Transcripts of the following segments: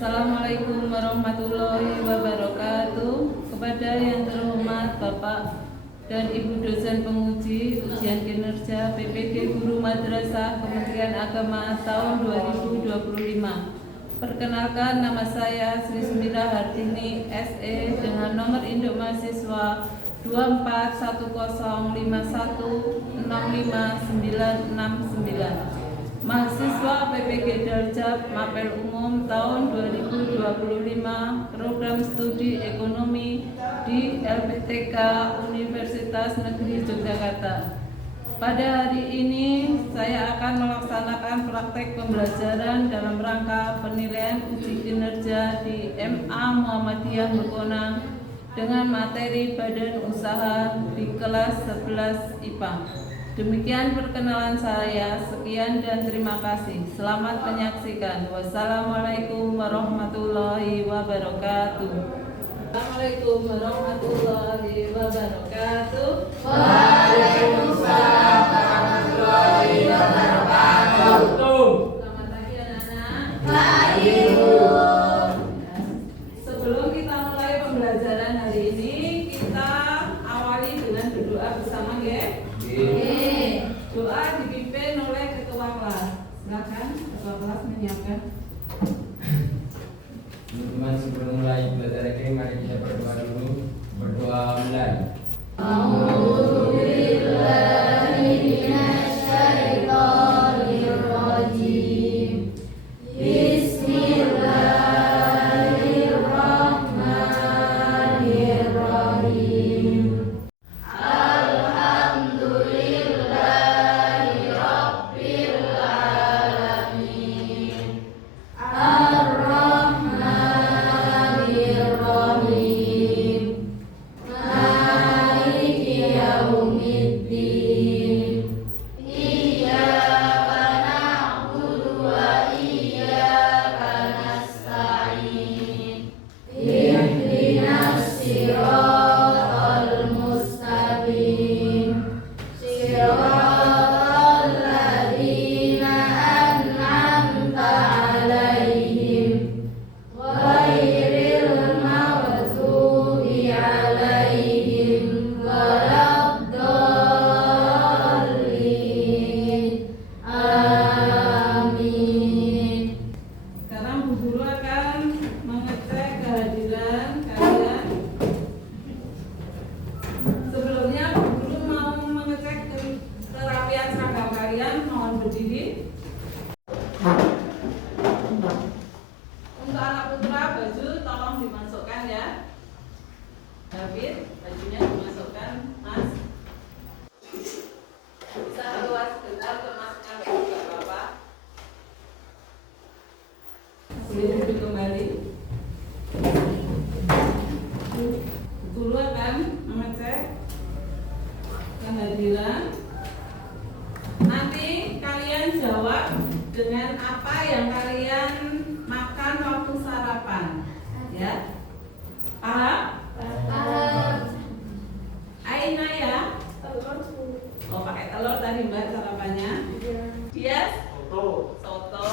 Assalamualaikum warahmatullahi wabarakatuh. Kepada yang terhormat Bapak dan Ibu dosen penguji ujian kinerja PPG Guru Madrasah Kementerian Agama tahun 2025. Perkenalkan, nama saya Sri Sumira Hartini SE dengan nomor induk mahasiswa 24105165999. Mahasiswa PPG Daljab Mapel Umum tahun 2025, program studi ekonomi di LPTK Universitas Negeri Yogyakarta. Pada hari ini saya akan melaksanakan praktek pembelajaran dalam rangka penilaian uji kinerja di MA Muhammadiyah Mekonang dengan materi badan usaha di kelas 11 IPA. Demikian perkenalan saya, sekian dan terima kasih. Selamat menyaksikan. Wassalamualaikum warahmatullahi wabarakatuh. Assalamualaikum warahmatullahi wabarakatuh. Waalaikumsalam warahmatullahi wabarakatuh. Selamat pagi anak-anak. Pagi Bu. Sebelum kita mulai pembelajaran hari ini, kita awali dengan berdoa bersama ya. Doa dipimpin oleh ketua kelas. Silakan ketua kelas menyiapkan. Teman-teman, sebelum mulai belajar ini, mari kita berdoa dulu. Berdoa mulai. A'udzubillahi minasyaitonirrajim. Bismillahirrahmanirrahim. Alhamdulillahi rabbil alamin. Ar-Rahmanir-Rahim. Maliki yaumiddin. Iyyaka na'budu wa iyyaka nasta'in. Ihdinas siratal mustaqim. Siratal ladzina an'amta 'alaihim ghairil maghdubi 'alaihim waladdallin. Amin. Sekarang Bu Guru akan mengecek kehadiran kalian. Sebelumnya Bu Guru mau mengecek kerapian seragam kalian. Mohon berdiri. Untuk anak putra, baju tolong dimasukkan ya. David, bajunya dimasukkan, Mas. Bisa keluar sebentar untuk masukkan baju, nggak apa-apa. Boleh duduk kembali. Guru akan mengecek kehadiran. Nanti kalian jawab dengan apa yang kalian makan waktu sarapan, ya. Paham? Aina ya. Oh, pakai telur tadi Mbak sarapannya. Dias? Soto.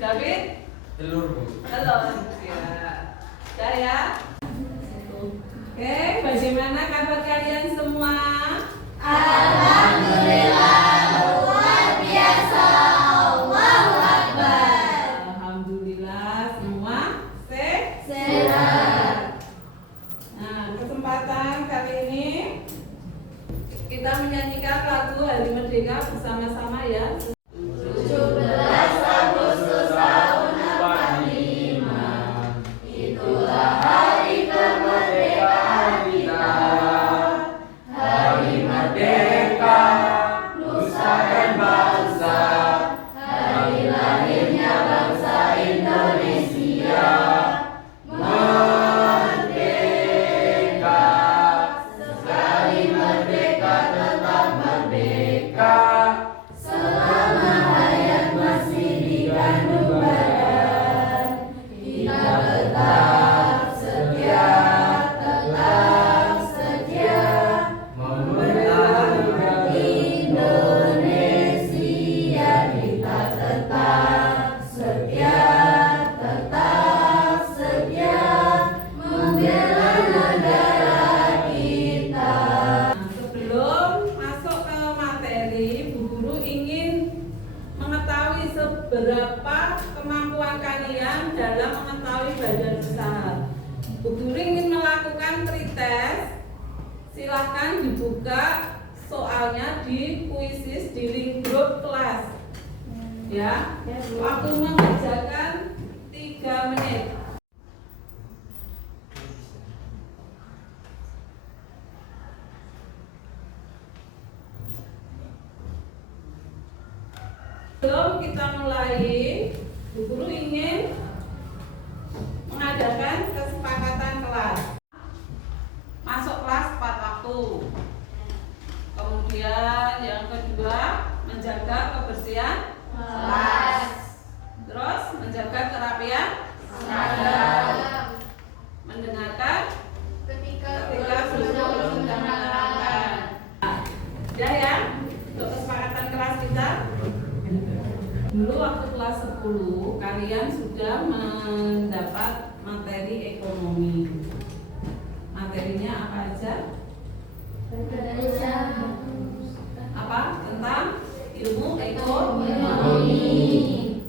David? Telur, Bu. Telur. Ya. Udah ya. Oke, bagaimana kabar kalian semua? Alhamdulillah, luar biasa. Allahu Akbar. Alhamdulillah semua Sehat. Nah, kesempatan kali ini kita menyanyikan lagu Hari Merdeka bersama-sama ya. 17 Agustus tahun 45, itulah hari kemerdekaan kita. kalian dalam mengetahui badan usaha. Bu Guru ingin melakukan pretest, silahkan dibuka soalnya di kuisis di link grup kelas. Ya, waktu mengerjakan 3 menit. Sebelum kita mulai, Bu Guru ingin mengadakan kesepakatan kelas. Masuk kelas tepat waktu. Kemudian yang kedua, menjaga kebersihan kelas. Terus menjaga kerapian seragam. Mendengarkan ketika guru sedang menerangkan. Ya ya, untuk kesepakatan kelas kita. Dulu waktu kelas 10 kalian sudah mendapat materi ekonomi. Materinya apa aja? Apa? Tentang ilmu ekonomi,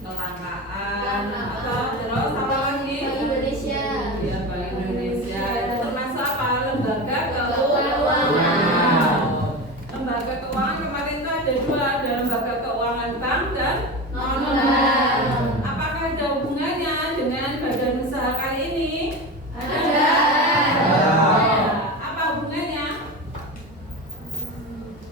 kelangkaan, atau terus apa lagi? Indonesia. Ya, Bank Indonesia. Itu termasuk apa? Lembaga keuangan. Lembaga keuangan kemarin itu ada 2, ada lembaga keuangan bank dan non-bank. Apakah ada hubungannya dengan badan usaha kali ini? Ada. Apa hubungannya?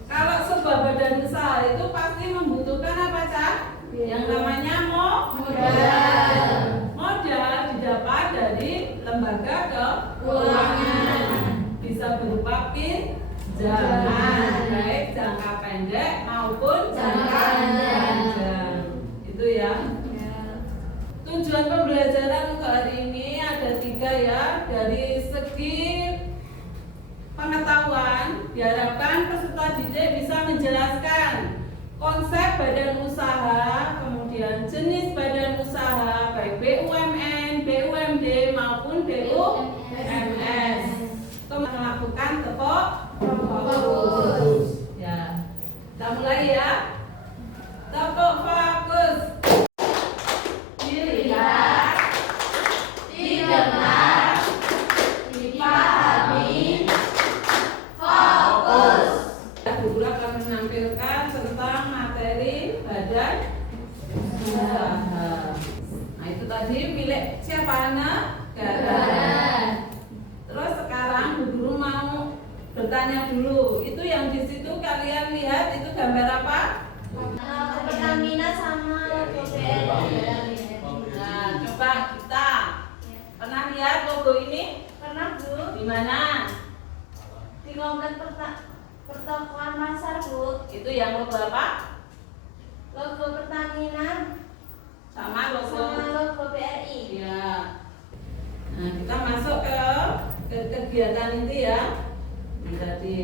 Kalau sebuah badan usaha itu pasti membutuhkan apa, Cak? Yang namanya modal. Modal didapat dari lembaga keuangan. Bisa berupa pinjaman, baik jangka pendek maupun jangka panjang. Itu ya. Tujuan pembelajaran untuk hari ini ada 3 ya. Dari segi pengetahuan, diharapkan peserta didik bisa menjelaskan konsep badan usaha, kemudian jenis badan usaha baik BUMN, BUMD maupun BUMS. Kemudian melakukan tepuk fokus. Ya, kita mulai ya. Tepuk fokus. Dilihat, didengar, dipahami, fokus. Bu Guru akan menampilkan tentang materi badan usaha. Nah itu tadi milik siapa negara. Terus sekarang Bu Guru mau bertanya dulu, itu yang di situ kalian lihat itu gambar apa? Pertamina sama logo BRI. Nah, coba kita pernah lihat logo ini? Pernah, Bu? Di mana? Di komplek pertokoan pasar, Bu. Itu yang logo apa? Logo Pertamina Sama logo. sama logo BRI. Ya. Nah, kita masuk ke kegiatan inti ya. Ini tadi.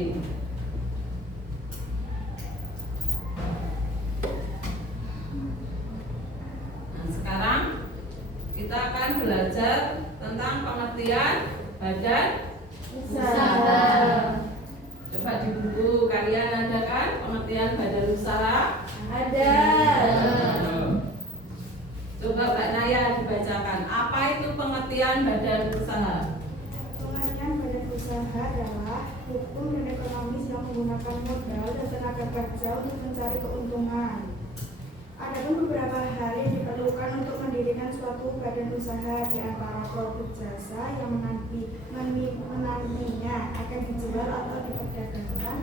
Nah, sekarang kita akan belajar tentang pengertian badan usaha. Coba di buku kalian ada kan pengertian badan usaha? Ada. Coba Mbak Naya dibacakan. Apa itu pengertian badan usaha? Pengertian badan usaha adalah hukum dan ekonomis yang menggunakan modal dan tenaga kerja untuk mencari keuntungan. Ada pun beberapa hal yang diperlukan untuk mendirikan suatu badan usaha, di antara produk jasa yang menantinya akan dijual atau diperdagangkan,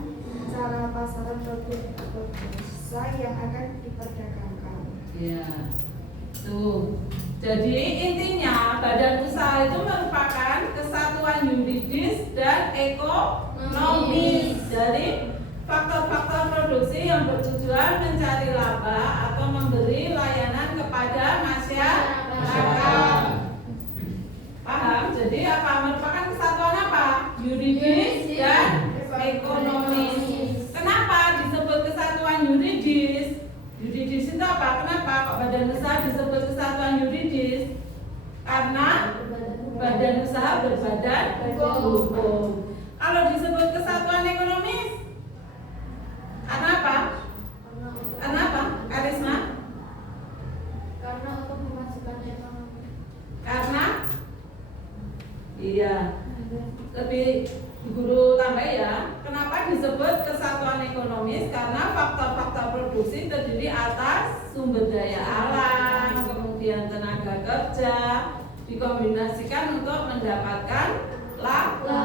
cara pasaran produk atau jasa yang akan diperdagangkan. Ya. Tuh. Jadi intinya badan usaha itu merupakan kesatuan yuridis dan ekonomis dari faktor-faktor produksi yang bertujuan mencari laba atau memberi layanan kepada masyarakat. Paham? Jadi apa? Merupakan kesatuan apa? Yuridis dan ekonomis. Kenapa disebut kesatuan yuridis? Yuridis itu apa? Kenapa kok badan usaha disebut kesatuan yuridis? Karena badan usaha berbadan hukum. Kalau disebut kesatuan ekonomis, karena apa? Karena apa? Karisma? Karena untuk memajukan ekonomi. Iya. Lebih guru tambah ya. Kenapa disebut kesatuan ekonomis? Karena faktor-faktor produksi terdiri atas sumber daya alam, kemudian tenaga kerja, dikombinasikan untuk mendapatkan laba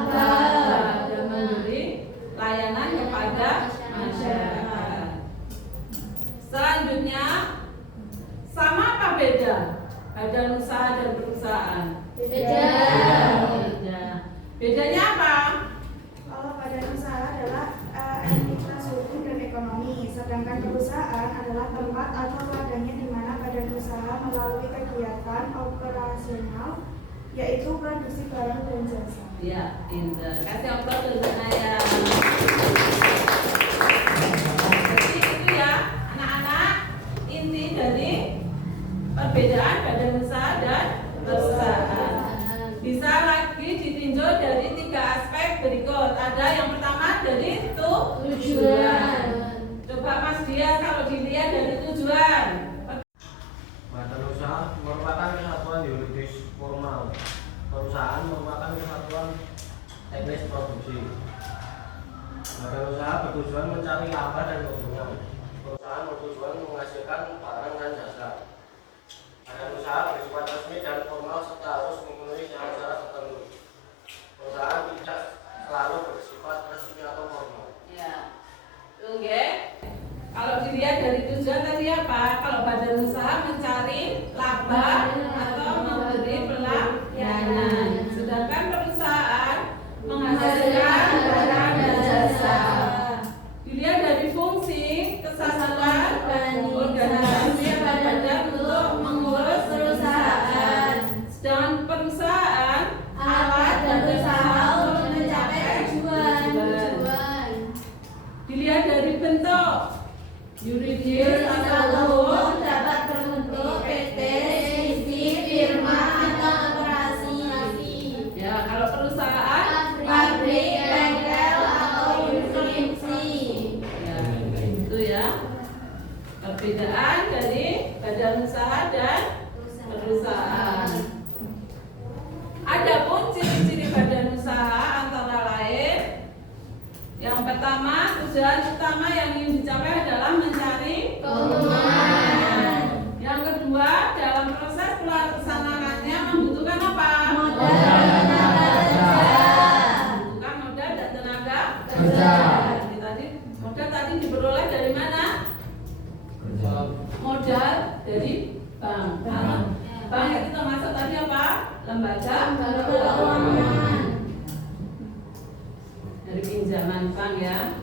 dan memberi layanan kepada masyarakat. Selanjutnya, sama apa beda badan usaha dan perusahaan? Beda. Bedanya apa? Kalau badan usaha adalah entitas hukum dan ekonomi, sedangkan perusahaan adalah tempat atau wadahnya di mana badan usaha melalui kegiatan operasional, yaitu produksi barang dan jasa. Ya, pinter. Kasih aplaus dulu Naya. Jadi itu ya, anak-anak, inti dari perbedaan badan usaha dan perusahaan. Bisa lagi ditinjau dari 3 aspek berikut. Ada yang pertama dari tujuan. Coba Mas Dias kalau dilihat dari tujuan. Badan usaha merupakan kesatuan yuridis formal. Perusahaan merupakan kesatuan teknis produksi. Badan usaha bertujuan mencari laba dan keuntungan. Perusahaan bertujuan menghasilkan barang dan jasa. Badan usaha bersifat resmi dan formal serta harus memenuhi syarat-syarat tertentu. Perusahaan tidak selalu bersifat resmi atau formal. Ya. Oke. Kalau dilihat dari tujuan tadi apa? Kalau badan usaha mencari laba atau memberi pelayanan. Sedangkan perusahaan menghasilkan barang dan jasa. Dilihat dari fungsi kesatuan organisasi badan untuk mengurus perusahaan. Sedangkan perusahaan alat dan usaha untuk mencapai tujuan. Dilihat dari bentuk yuridis atau hukum dapat berbentuk PT, sistem, firma atau operasi. Ya, kalau perusahaan pabrik, bengkel atau institusi. Ya, itu ya. Perbedaan dari badan usaha dan perusahaan. Adapun ciri-ciri badan usaha antara lain, yang pertama, tujuan utama yang ingin dicapai adalah mencari keuntungan. Yang kedua, dalam proses pelaksanaannya membutuhkan apa? Modal dan tenaga kerja. Membutuhkan modal dan tenaga kerja. Jadi modal tadi diperoleh dari mana? Modal dari bank. Bank itu termasuk tadi apa? Lembaga keuangan. Dari pinjaman bank ya.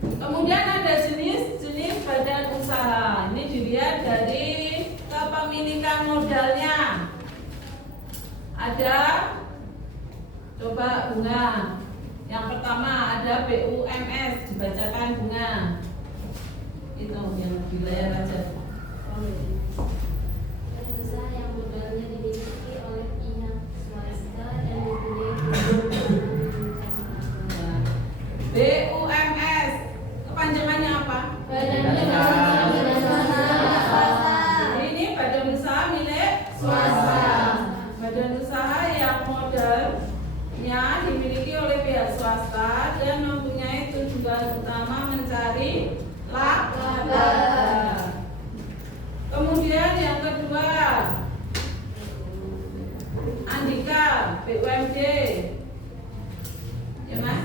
Kemudian ada jenis-jenis badan usaha. Ini dilihat dari kepemilikan modalnya. Ada coba bunga. Yang pertama ada BUMS, dibacakan bunga. Itu yang di layar aja. Badan usaha yang modalnya dimiliki oleh pihak swasta dan mempunyai BUMS kepanjangannya apa? badan usaha swasta. Ini badan usaha milik swasta. Badan usaha yang modalnya dimiliki oleh pihak swasta dan mempunyai tujuan utama mencari laba. Kemudian yang kedua, Andika, BUMD. Ya Mas?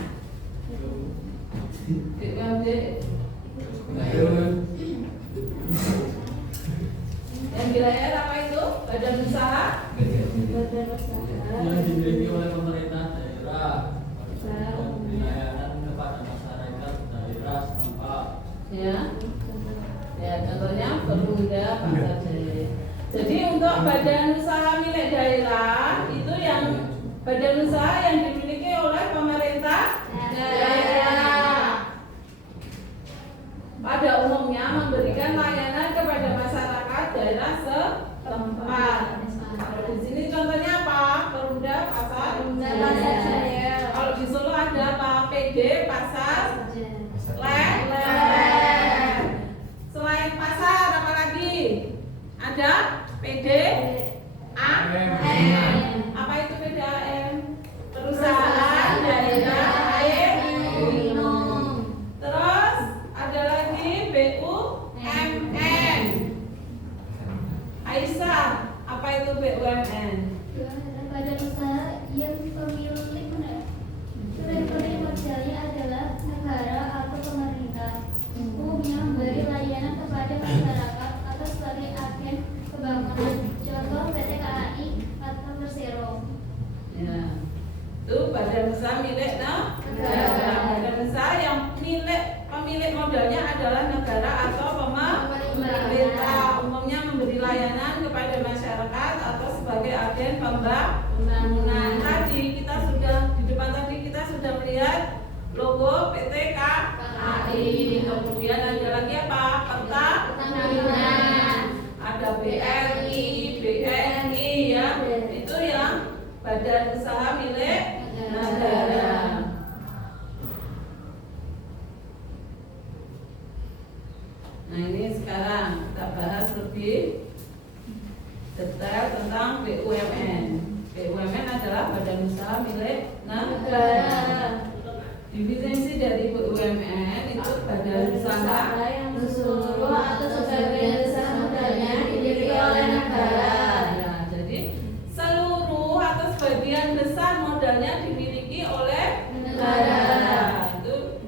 BUMD. Yang di layar apa itu? Badan usaha? Badan usaha yang dimiliki oleh pemerintah daerah dan pelayanan kepada masyarakat daerah setempat. Ya. Ya, contohnya Perumda, Pasar Jaya. Jadi untuk badan usaha milik daerah itu yang badan usaha yang dimiliki oleh pemerintah daerah. Pada umumnya memberikan layanan kepada masyarakat daerah setempat. Kalau di sini contohnya apa? Perumda, Pasar Jaya. Kalau di Solo ada apa? PD, Pasar Selain pasar apa lagi? Ada PD, Apa itu PDAM? Perusahaan daerah air minum. Terus ada lagi BUMN. Aisyah, apa itu BUMN? Badan usaha yang pemilik modalnya adalah negara atau pemerintah, umumnya memberi layanan kepada masyarakat atau sebagai agen pembangunan. Contoh PT KAI atau Persero. Ya, itu badan usaha milik negara. Badan usaha yang pemilik modalnya adalah negara atau pemerintah, umumnya memberi layanan kepada masyarakat atau sebagai agen pembangunan. Tadi kita sudah di depan kita sudah melihat logo PT KAI. Kemudian ada lagi apa? Pertamina. Ada BRI, BNI ya. Itu yang badan usaha milik negara. Nah ini sekarang kita bahas lebih detail tentang BUMN. BUMN adalah badan usaha milik negara. Definisi dari BUMN itu badan usaha yang seluruh atau sebagian besar modalnya dimiliki oleh negara. Ya, jadi seluruh atau sebagian besar modalnya dimiliki oleh negara. Itu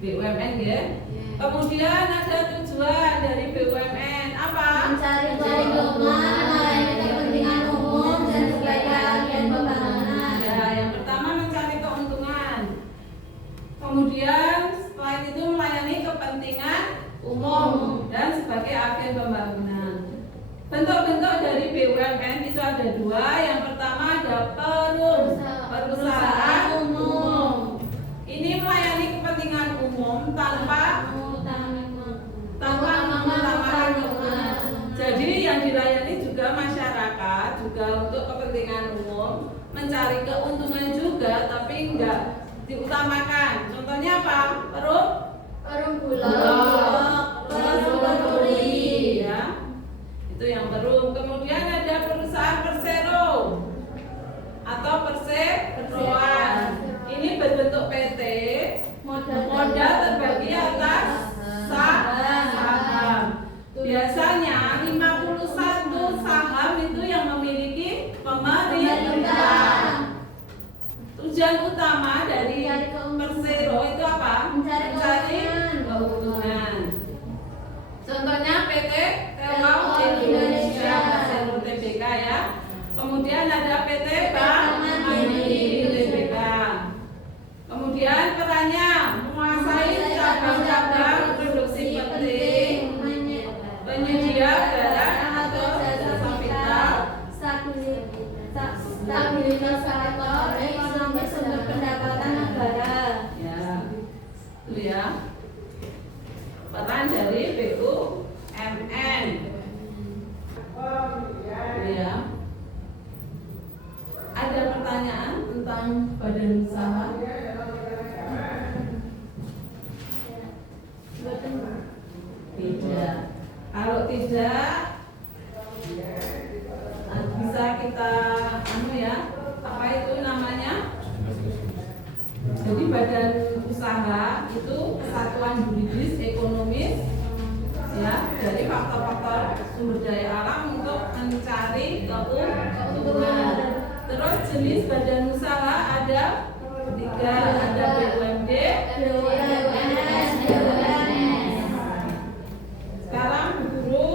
BUMN ya. Kemudian ada tujuan dari BUMN apa? Mencari keuntungan, melayani kepentingan umum dan sebagai agen pembangunan. Ya, yang pertama mencari keuntungan. Kemudian selain itu melayani kepentingan umum dan sebagai agen pembangunan. Bentuk-bentuk dari BUMN itu ada dua. Yang pertama ada perusahaan umum. Ini melayani kepentingan umum tanpa mengutamakan keuntungan. Jadi yang dilayani juga masyarakat, juga untuk kepentingan umum, mencari keuntungan juga, tapi enggak diutamakan. Contohnya apa? Perum Bulog, Turi, ya. Itu yang perum. Kemudian ada perusahaan Persero atau perseroan. Ini berbentuk PT, modal terbagi atas saham. Biasanya 51 saham itu yang memiliki pemerintah. Tujuan utama dari Persero itu apa? Mencari keuntungan. Contohnya PT Telkom Indonesia, Persero Tbk ya. Kemudian ada PT Bank Mandiri Tbk. Kemudian perannya menguasai cabang-cabang produksi penting, penyedia barang atau jasa kapital, stabilitas sektor ekonomi, sumber pendapatan negara. ya, itu ya. Peran dari BUMN. Ya. Ada pertanyaan tentang badan usaha? Tidak. Kalau tidak, bisa kita apa itu namanya? Jadi badan usaha itu kesatuan yuridis ekonomis ya dari faktor-faktor sumber daya alam untuk mencari keuntungan. Terus jenis badan usaha ada 3, ada BUMD, Sekarang Bu Guru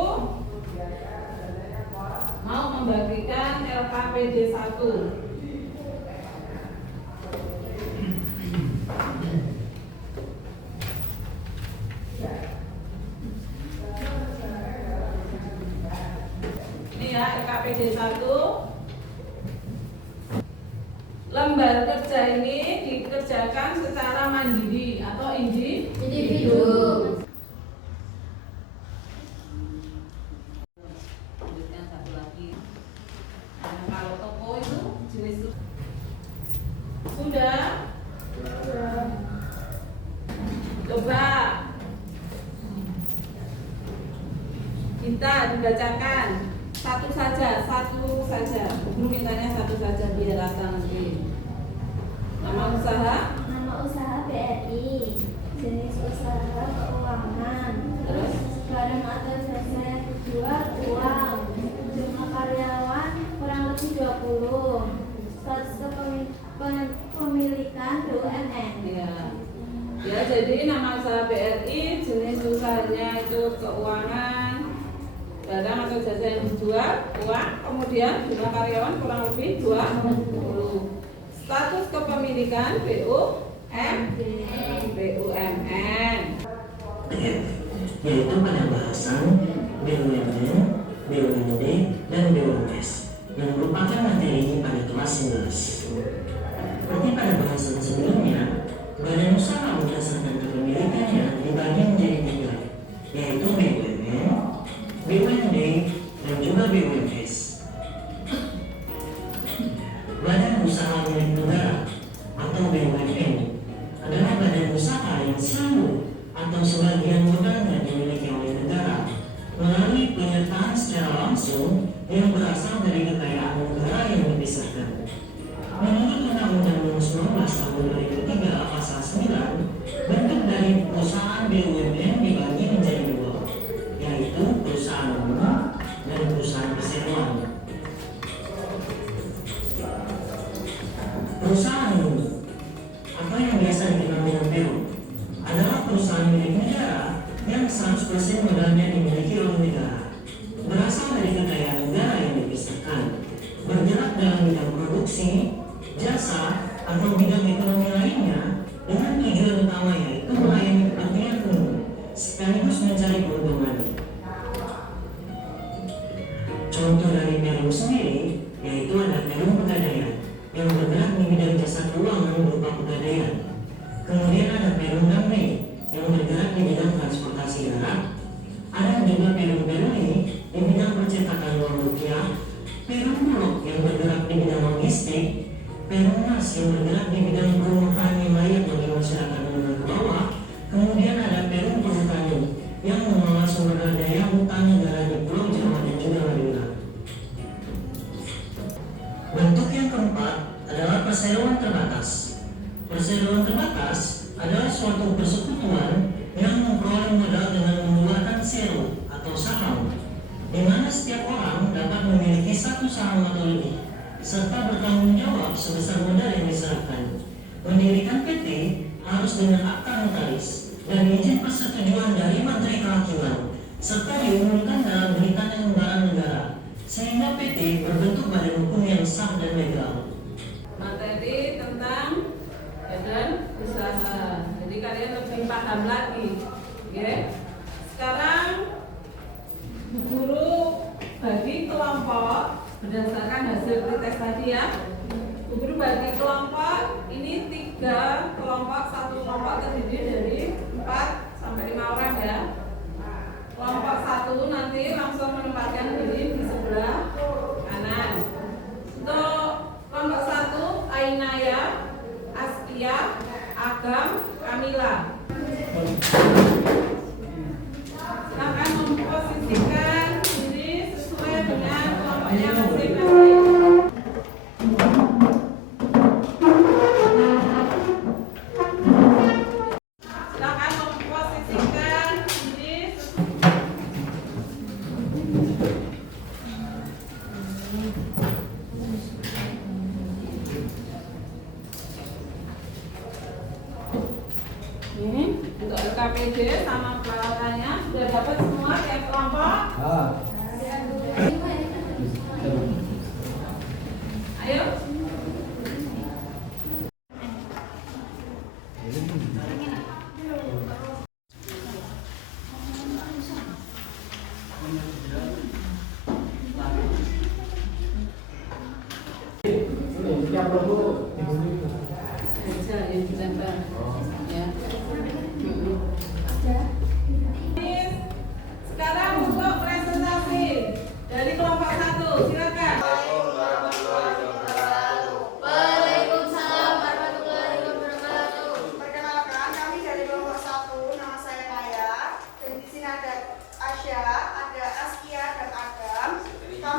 mau membagikan LKPD 1. Ini ya LKPD 1. Lembar kerja ini dikerjakan secara mandiri atau individu. Lanjutkan satu lagi. Nah, kalau toko itu jenis sudah. Coba kita dibacakan. Satu saja. Guru mintanya satu saja biar rata nanti. Nama usaha, Nama usaha BRI, jenis usaha keuangan, terus barang atau jasa yang dijual uang, jumlah karyawan kurang lebih 20, status kepemilikan BUMN. Ya, jadi nama usaha BRI, jenis usahanya itu keuangan, barang atau jasa yang dijual uang, kemudian jumlah karyawan kurang lebih 20. Status kepemilikan BUMN, yaitu pada bahasan BUMN, BUMD, dan BUMS yang merupakan materi pada kelas 11. Seperti pada bahasan sebelumnya, badan usaha berdasarkan kepemilikannya dibagi menjadi 3, yaitu BUMN, BUMD, dan juga BUMS. Badan usaha milik negara atau BUMN adalah badan usaha yang selalu atau sebagian modalnya dimiliki oleh negara melalui penyertaan secara langsung yang berasal dari kekayaan negara yang dipisahkan. Menurut Undang-Undang Nomor 19 Tahun 2003 Pasal 9, bentuk dari perusahaan BUMN dibagi menjadi 2, yaitu perusahaan umum dan perusahaan perseroan. Perusahaan umum atau yang biasa dikenal dengan PU adalah perusahaan milik negara yang 100% modalnya dimiliki oleh negara, berasal dari kekayaan negara yang dipisahkan, bergerak dalam bidang produksi, jasa, atau bidang ekonomi lainnya dengan tujuan utama yaitu melayani kepentingan umum sekaligus mencari keuntungan. Contoh dari Perum sendiri yaitu ada Perum Pegadaian yang bergerak di bidang jasa keuangan berupa pegadaian. Kemudian ada Perum Damri yang bergerak di bidang transportasi darat. Ada juga Perum Peruri di bidang percetakan uang rupiah, Perum Bulog yang bergerak di bidang logistik, Perum Mas yang bergerak di bidang perumahan yang layak bagi masyarakat menengah ke bawah. Kemudian ada Perum Perhutani yang mengelola sumber daya hutan negara di Pulau Jawa dan juga Madura. Bentuk yang keempat adalah perseroan terbatas. Perseroan terbatas adalah suatu persekutuan yang memperoleh modal dengan mengeluarkan sero atau saham, di mana setiap orang dapat memiliki satu saham atau lebih, serta bertanggung jawab sebesar modal yang diserahkan. Mendirikan PT harus dengan akta notaris dan izin persetujuan dari Menteri Kehakiman, serta diumumkan dalam berita dan lembaran negara, sehingga PT berbentuk badan hukum yang sah dan legal. Materi tentang badan usaha. Jadi kalian lebih paham lagi, ya. Sekarang Bu Guru bagi kelompok berdasarkan hasil pretest tadi ya. Bu Guru bagi kelompok ini 3 kelompok, satu kelompok terdiri dari 4 sampai 5 orang ya. Kelompok 1 nanti langsung menempatkan diri di sebelah kanan. Untuk kelompok 1 Ainaya, Askia, Agam, Kamila. Silakan memposisikan diri sesuai dengan kelompoknya masing-masing. Silakan memposisikan diri ini untuk LKPD sama peralatannya sudah dapat semua tiap kelompok. Ayo. Aja yang ditempel. Ya. Sekarang untuk presentasi dari kelompok 1, silakan. Waalaikumsalam warahmatullahi wabarakatuh. Perkenalkan, kami dari kelompok 1, nama saya Maya, dan di sini ada Asya, ada Askia dan Agam. Kami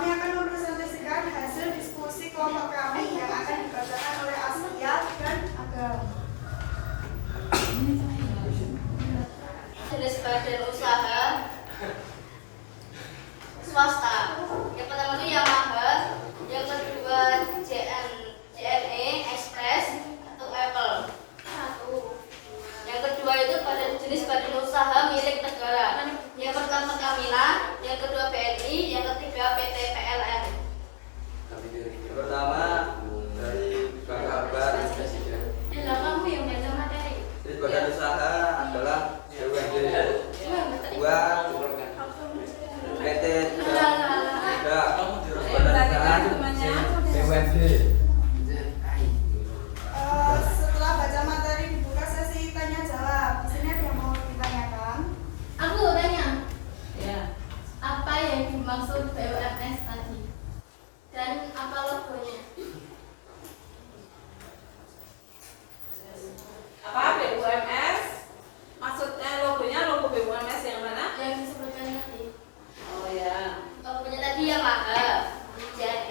yang lahap. Hujan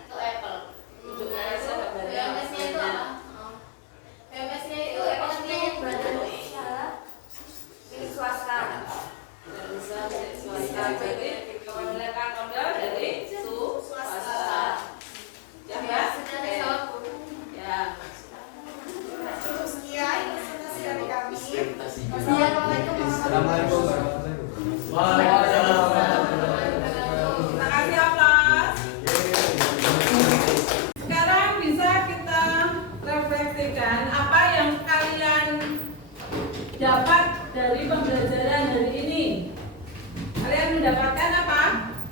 atau apple. BMS-nya itu apa? BMS-nya itu pengertiannya badan usaha milik swasta. Usaha milik swasta. Jadi kepemilikan modal dari swasta. Ya, Sudah jawab, Bu. ya. Cukup sekian presentasi dari kami. Assalamualaikum Assalamualaikum warahmatullahi wabarakatuh. Waalaikumsalam. Terima kasih atas. Sekarang bisa kita refleksikan apa yang kalian dapat dari pembelajaran hari ini. Kalian mendapatkan apa?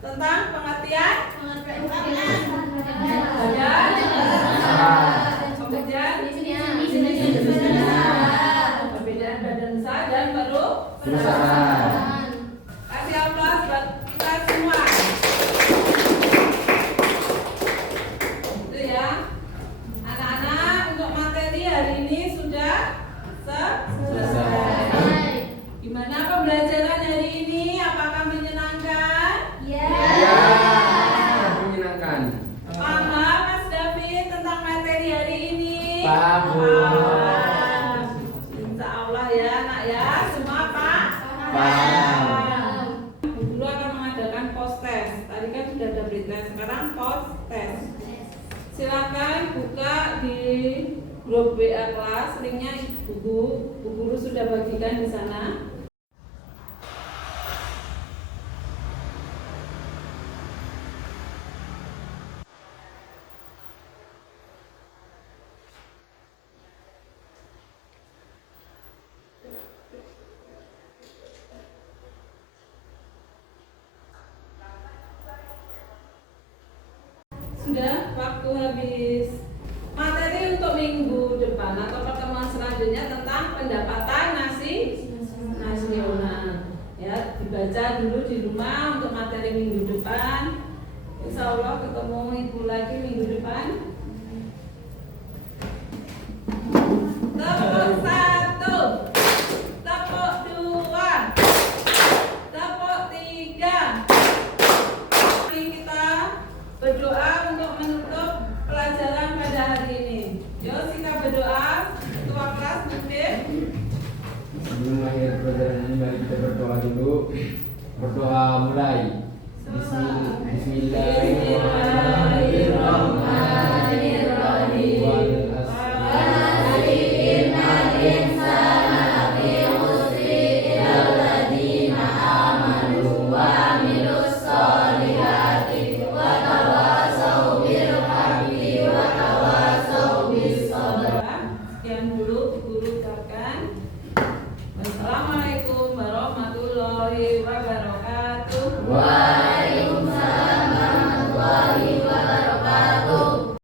Tentang pengertian badan, kemudian perbedaan badan usaha dan Perusahaan. kasih aplaus buat kita semua. Itu ya. Anak-anak, untuk materi hari ini sudah selesai. Gimana pembelajaran hari ini? Apakah menyenangkan? Ya, menyenangkan. Paham Mas David tentang materi hari ini? Paham, Bu. Paham. Insya Allah ya nak ya, semua paham? Paham. Bu Guru akan mengadakan post test. Tadi kan sudah ada pretest, sekarang post test. Silakan buka di grup WA kelas, linknya Bu Guru sudah bagikan di sana. Sudah, waktu habis. Materi untuk minggu depan atau pertemuan selanjutnya tentang pendapatan nasional. Ya, dibaca dulu di rumah untuk materi minggu depan. Insya Allah ketemu Ibu lagi minggu depan. Tepuk 1, tepuk 2, tepuk 3. Mari kita berdoa untuk menutup pelajaran pada hari ini. Yuk kita berdoa. Ketua kelas mungkin. Sebelum akhir pelajaran ini mari kita berdoa dulu. Berdoa mulai. Bismillahirrahmanirrahim.